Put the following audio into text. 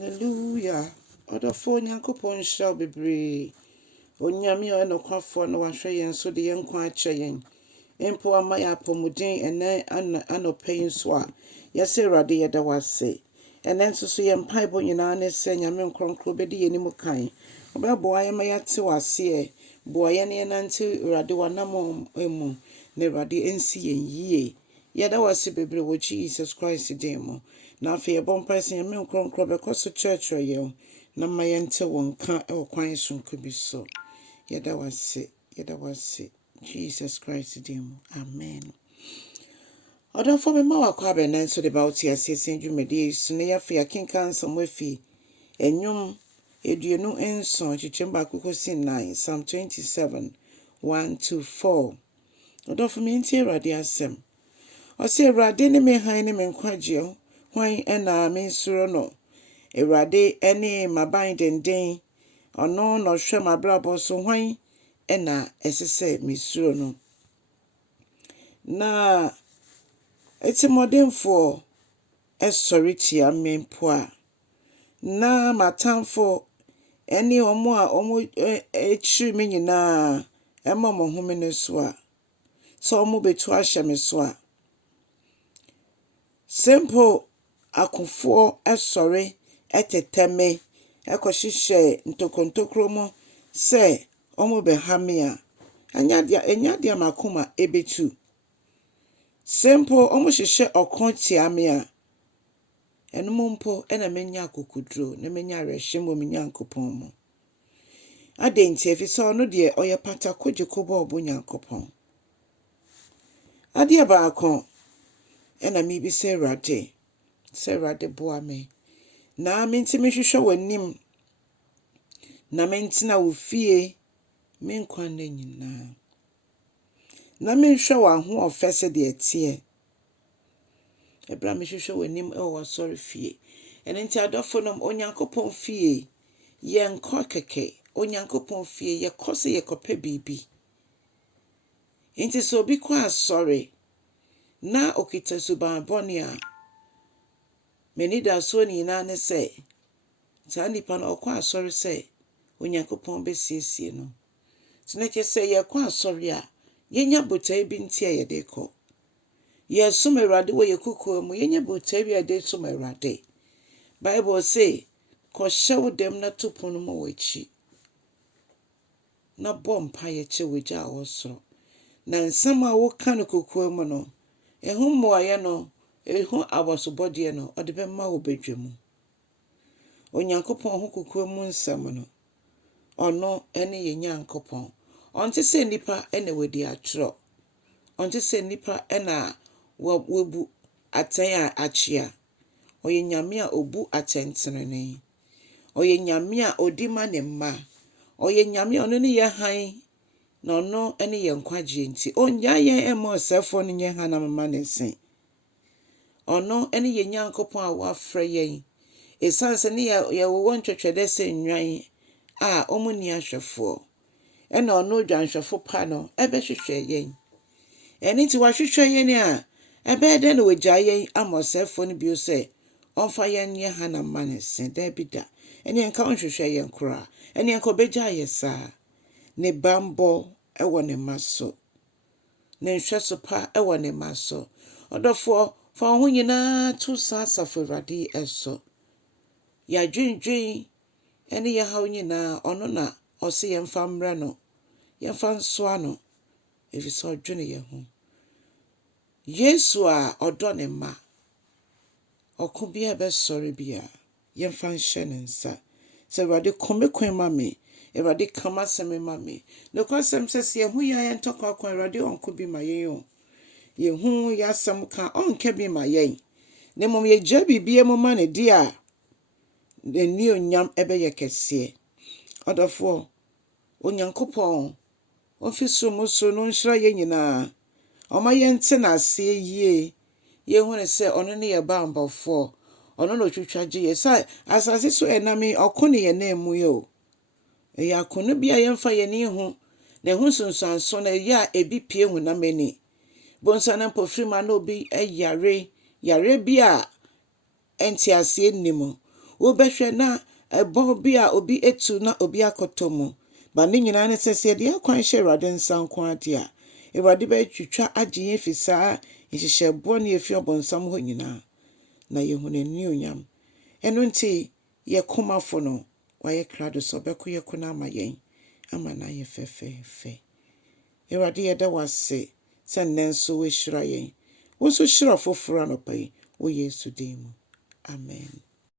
Hallelujah. Odofo Nyankopon shall be brave. Onyame o nokwafo no wahwe yen so de yen kwa ache yen. Empo amaya apomuden ene anopai nso a yese Awurade yeda wase. Ene nso so yen paibo nyina ne se Nyame nkronkro be de yenimu kan. Obeboa ye mayate wase boa ye ne nante Awurade wanam emu ne Awurade ensi yen yie. Yeda wase bebre wo Jesus Christ demo. Na afi ye bon person Nyame nkronkro be koso church ye na mayente wonka e kwan sonko bi so. Yeda wase Jesus Christ demo. Amen. Oda for me ma wakwa be nan so de ba oti asese dwumede su ne ya fi akenkan samwafi Ndwom eduenu enso chichemba kukosi 9 Psalm 27 1 to 4. Oda for me nti Awurade asem. O se Awurade ne me han ne me nkwagyeɛ hwan ena me nsuro no. Awurade ene maban denden ono no hwɛ mabrabo so hwan ena esese me suro no. Na etimodemfo esori tia me mpo a na matamfo ene omo a omo echi me nyina ema mo home ne so a so omo betu ahye me so a simple akofo esori eteteme ekohihye ntokontokro mo se omo be hame a enyadia makoma ebetu simple omo hihye okon tiame a enumompo ena menya akokudro na menya rehye mo Nyankopon mo adenti efise ono de oye pata kogyekobo obo Nyankopon ade baako ena mi bi se Awurade boa me na menti mehwehwe wanim na mentina wo fie menkwan na nyina na menhwe wa ho ofese de etie ebra mehwehwe wanim e wo sorry fie enti adofo no Onyankopon fie ye nko keke Onyankopon fie ye kose ye kope bibi enti so bi kwa sorry na okita suban boni a menida so ni na ne se saa nipa no okwa sorry se Onyankopon besiesie no tineke se ye kwa sorry a yenya botai bi ntia ye de ko ye som Awurade wo ye kukuo mu yenya botai bi ade som Awurade Bible say ko hyew dem na topon mo wachi na bompa ye che wogya awosoro na nsem a wo kan kukuo mu no ehu moaye no ehu abosobode no ode be ma wo bedwemu Onyankopon ho kukuo mu nsem no ono ene ye Nyankopon onte se nipa ene wedi atro onte se nipa ena wobu aten a achia oye Nyame a obu atentenene oye Nyame a odima ne mma oye Nyame ono ne ye han na ono ene ye nkwagye nti onya ye emo sefo no nye han na mama ne sen ono ene ye Nyankopon a wafrɛ yen esanse ne ye wo ntwetwede se nwan a omuni ahwefo ena ono dwanhwefo pa no ebe hwehwe yen eni ti wahwehwe yen a ebe de no wagya yen amosefo no bio se onfa yen ye han na mama ne sen da bida eni enka onhwehwe yen kora eni enka obegya yesa ne bambo ewo ne maso ne nhweso pa ewo ne maso odofo fa ho nyina tu sasafo Awurade eso ya dwendwen ene ya haw nyina ono na ose yemfa mre no yemfa nso ano efise odwene ye ho Yesu a odo ne ma okubia be sorry bia yemfa nhye ne nsa se Awurade komekwen ma me Awurade kama seme ma me no kwasem sese ye hu ya ntokwa kwa Awurade onko bi ma yen ye hu ya sam ka onke bi ma yen ne mom ye gya bibie mo ma ne dia ne ni onyam ebe ye kese odofo Onyankopon ofiso muso no nhira ye nyina oma ye nte na ase yie ye hu ne se ono ne ye bambofo ono no twitwaje ye sai asase so enami okone ye na emu yo ya kono bia yemfa ye ne hu na hu sunsanso na ya ebi pie hu na mani bonsa na pofrima na obi yare bia enti ase nnimu wobɛhwɛ na ɛbɔ bi a obi etu na obi akɔtɔ mu. Ba ne nyinaa ne sɛ deɛ akwan hyɛ Awurade nsa nko ade a, Awurade bɛtwitwa agye yɛn fi saa nhyehyɛboɔ ne efi ɔbɔnsam hɔ nyinaa. Na yɛhu n'anuonyam. Ɛno nti yɛ komafo no wayɛ krado sɛ ɔbɛko yɛ ko no ama yɛn ama no ayɛ fɛfɛɛfɛ. Awurade yɛda wo ase sɛ nnɛ nso woahyira yɛn. Wo nso hyira ɔfoforɔ anɔpa yi wɔ Yesu din mu. Amen.